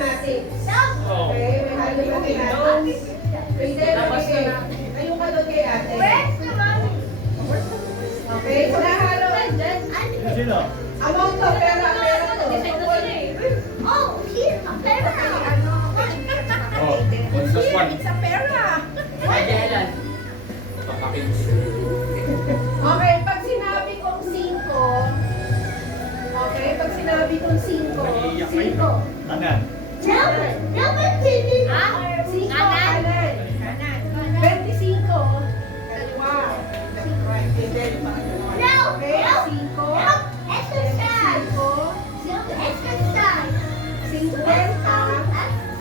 mathematics. Okay, may halo mathematics. Pwede, okay. Ayun ka doon kay ate. Okay, so nahalo. Sino? Amount of pera to. Oh, here's a pera. Oh, what's this one? It's a pera. Ayan. Okay, pag sinabi kong 5, okay, pag sinabi kong 5, 5. Kanan. Dapat hindi. 5 kanan. 25 kaliwa. No, Okay, 5. no, exercise. 5. Exercise. 50.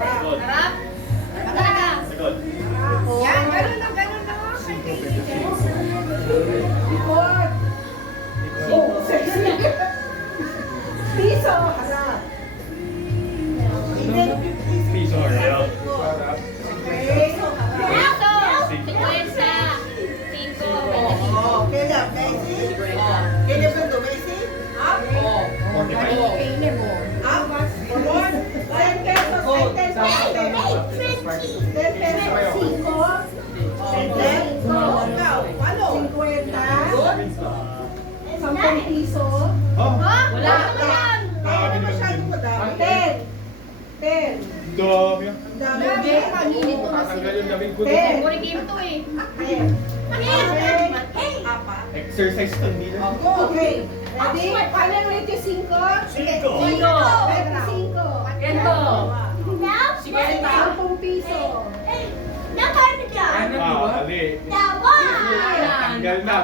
Sagot. Harap. Talaga. Sagot. Yan, ganun na. 5.25. Likod. Oh, sexy. Piso, harap. Piso. Harap. Okay. Piso. 45. Up. Forward. 10 pesos. 10 pesos. 10 pesos. 10 piso. Oh, Wala. 10. 10. dami. Dami. Tatanggal yung daming kulo. 10. Muli game to eh. 10. Exercise ng dila. Okay. Ready? Paano ulit yung 5? 5. 25. Ganto. Sige, 10 piso. Ah, ali. Tanggal na.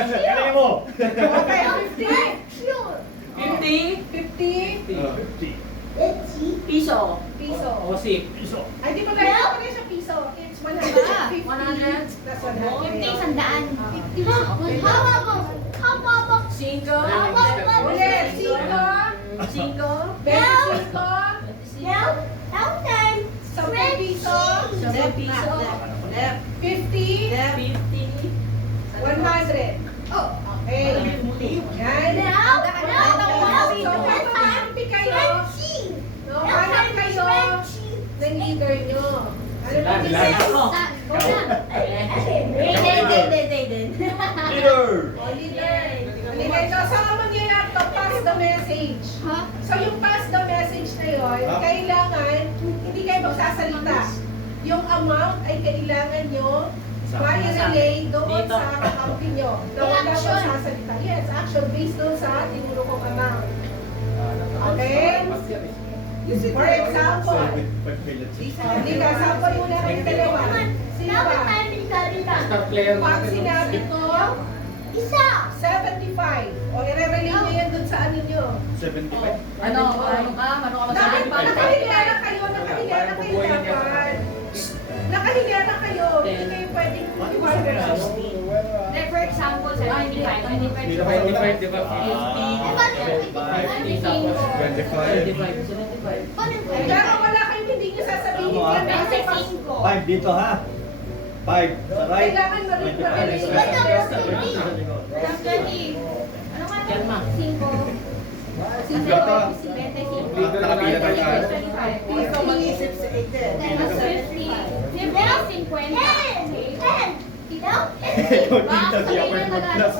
Galing mo. Okay, 50. 50 50 piso. piso. O si. Ay, di ba ganito pa rin sa piso? It's 100. 100. Plus 100. Sandaan. 50. Cinco. Ulit, 5. 5. 25. 10 piso. 10 piso. 50. 50. 100. Okay. Yan. So, magpakampi kayo. No, hanap kayo ng leader nyo. Ano ba Sila, leader? sila. Leader. O, leader. Halika ito. Saan mo nyo laptop? Pass the message. So, yung pass the message na yun, kailangan, hindi kayo magsasalita. Yung amount ay kailangan nyo ma-relay doon sa kakampi nyo. Doon daw magsasalita. Yes, action based doon sa tinuro kong amount. Okay? For example, hindi ka, sample muna kayo dalawa. Sino ba? Star player Pag natin. sinabi ko, 75. O, i-relay nyo yan doon sa ano nyo. 75. Ano ka? Ano ka Dahil magsabi? nakahiga na kayo dapat. Nakahiga na kayo. Hindi kayo pwedeng iwanan. For example, 75. Hindi pwede. 25, di ba? 25. 25. Pero wala kayong hindi nyo sasabihin yan. Kasi pas- 5 dito ha. 5 sa right. kailangan ma-relay. Ano nga? Yan, ma. 5. Dito. 25. Nakapila tayo ha. 50. 50. Dito di ako mag-plus.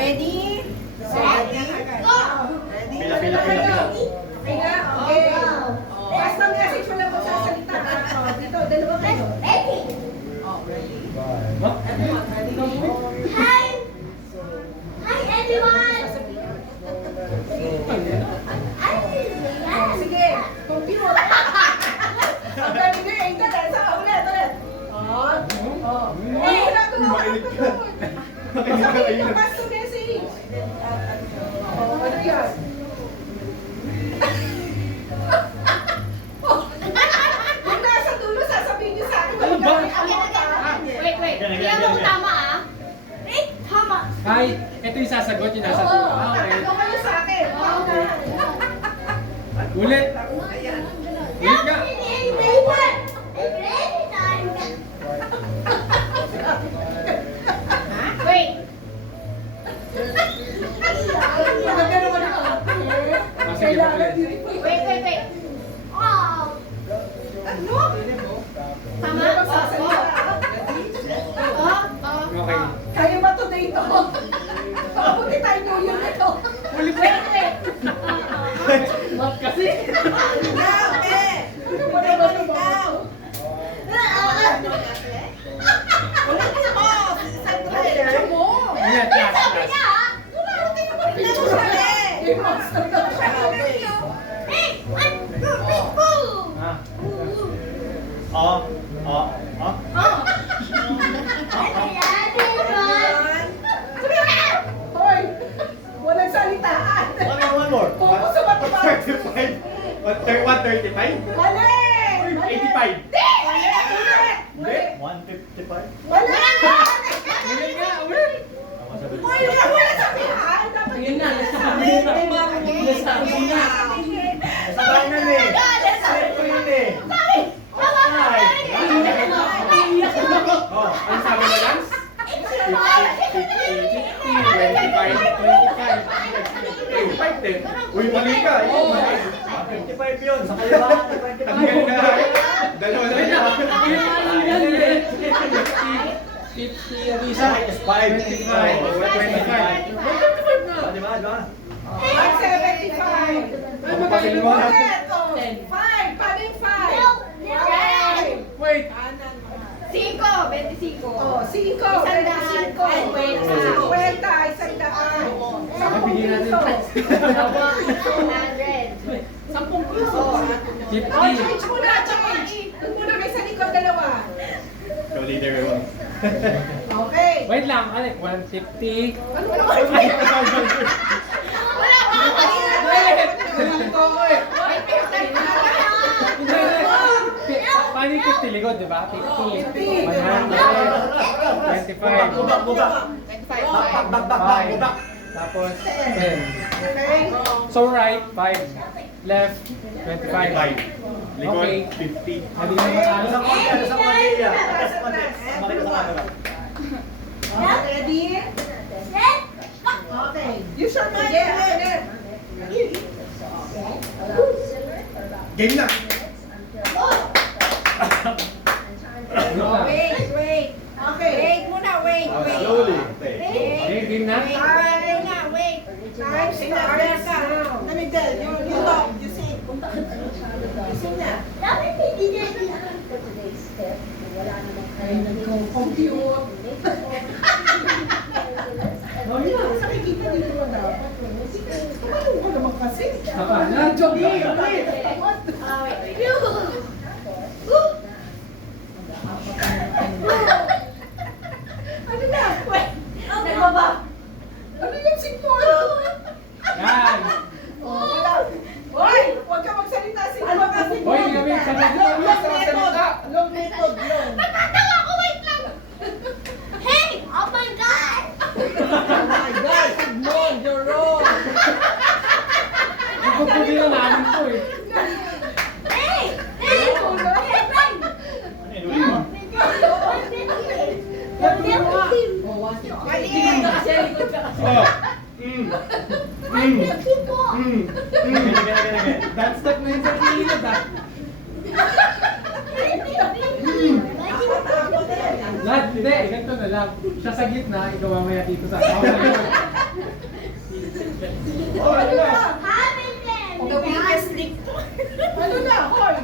Ready? Pila, pila, pila. Okay na? Okay. Basta message mo lang kung sasalita ka. O, dito, dalawa kayo. Sige, computer. Ang dami nyo yung internet. Saka ulit. Wala Mainit ka. Sabihin yung pass to message. Ano yan? Kung nasa dulo, sasabihin nyo sa akin. Ano ba? Wait. Hindi ako tama ah. Kahit ito yung sasagot, yung nasa Oo, dulo. Ah, okay. tatanong kayo sa akin. Ulit. Ulit ka. Wait. Mas na ito. Pabuti tayo New Year nito. Huli pa yan eh. Mat kasi. Grabe! Ano ba naman ikaw? Ulitin mo! Sandra, mo! Ayan, last, Sabi last. niya ha? Tingnan mo siya eh! Yung monster daw siya. Hey, one, two, three, four. Ah. Oh. Hoy! Walang salitaan. One more. Focus sa matibag. 135. 135? Mali! 85. Mali! Hindi. Mali! 155. Mali! Ulit nga, ulit. Hoy, wala sabihan! Dapat Yun na, nasabi na. Nasabi na. Sa kanan eh. Sabi ko yun eh. Oh, ano sabi mo lang? 25 din. Uy, mali ka. Ikaw mali. 55 yun. Sa kaliwa. Tanggal ka. Dalawa na yun. 50, Alisa. 25. 25. Diba? 175. Ano pa sila? Ulit, oh. 5. Paano yung 5? Wait. Cinco, 25. Oh, 5. Isang 25. daan. Ay, wait. 50. Isang daan. Bigyan natin. 200. 10 piso. 50. Oh, change muna, change. Doon muna kayo sa likod, dalawa. Ikaw leader yun. Okay. Wait lang, Alec. 150. Ano ba naman? Wala pa ako. Paano yung 50 likod, di ba? 50. 100. 25. Bubak. Bak. Tapos 10. Okay. So right, 5. Left, 25. Likod, Okay. 50. Hindi na matalo. Sa konti. Makita sa camera. Ready? Okay. Use your mind. Yeah. Game na. Wait. Okay. Wait muna, wait. Slowly. Okay, game na? Wait muna, wait. Time starts now. Miguel, you talk, you sing. You sing na. Ay, nagko-compute. Sa nakikita dito ba dapat? Tumayo ko naman kasi. Tapa na. Jogi. Ano na? Nagbaba. Ano yung signal? Yan. Hoy! Huwag ka magsalita signal. Hoy, gabi, sabi ko. Long method, long. Natatawa ko, wait lang. Hey! Oh my God! Oh my God, Sigmund, you're wrong. Pagpuputi na namin to eh. Hey! Hey! Hey, Frank! That's step na yun sa kilid ah. Lahat, hindi. Ganito na lang. Siya sa gitna, ikaw mamaya dito sa ako na yun. Ano na? The weakest link. Ano na? Hoy!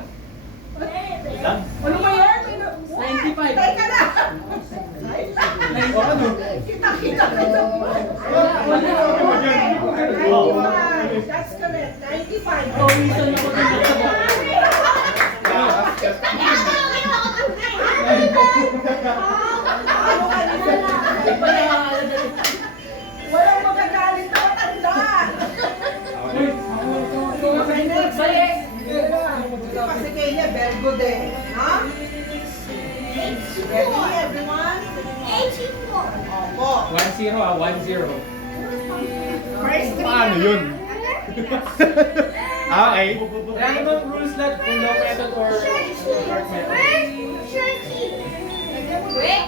Lang. Ano ba yan? 95. Teka na! Kita mo. Wala. 95. That's correct. 95. Oh, minsan ako nagsasagot. Walang magagalit na matanda. Uy, ako. Okay, next. Kasi kaya very good eh. Ha? Ready, everyone? Opo. 1-0 ah, 1-0. First three. Paano yun? Okay. Random rules lang kung long method or short method. Wait.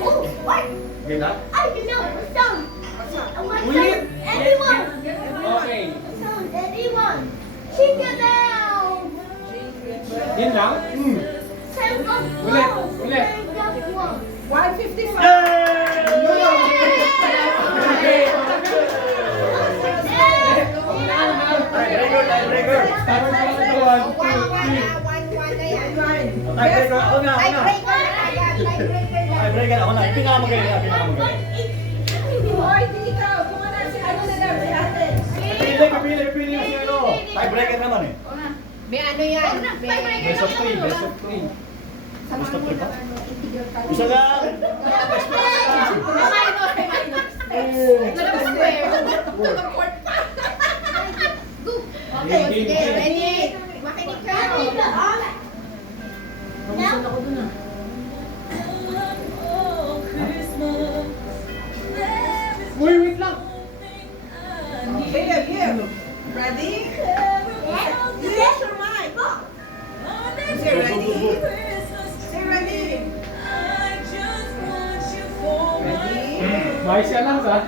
Oh, what? Game na? I don't know. What's down? I want Ulit! anyone. Okay. Sound anyone. Sing it down. Yun lang? Sing up Ulit, one. ulit. Sing up one. 155. Tiebreaker, ako na, ako na. Tiebreaker, ako na. Pinakamagaling na, pinakamagaling. Hoy, di ikaw. Kung ano si ano na lang, si ate. Pipili yung si ano. Tiebreaker naman eh. May ano yan? Best of 3, best of 3. Gusto ko ba? Isa lang. Okay, sige, ready? Makinig ka. Uy, wait lang! Here, here. Ready? Yes, your mind. Say ready. Say ready. Ready? Maayos ka lang, sa?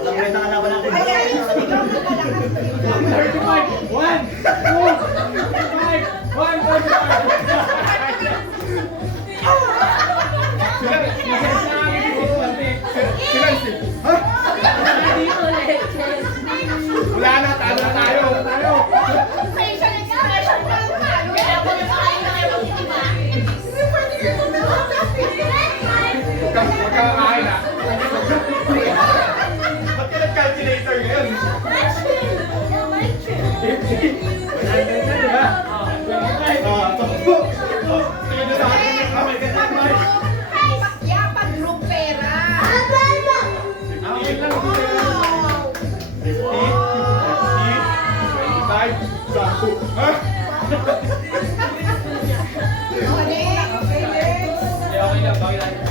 Alam mo rin ang kalaban natin. 35! 1! 2! 35! 1! 1! Wala na, talo na tayo. Huwag kang kakain ah. Ba't ka nag-calculator ngayon? 50, 55, 10. Ha? Okay lang, bagay lang.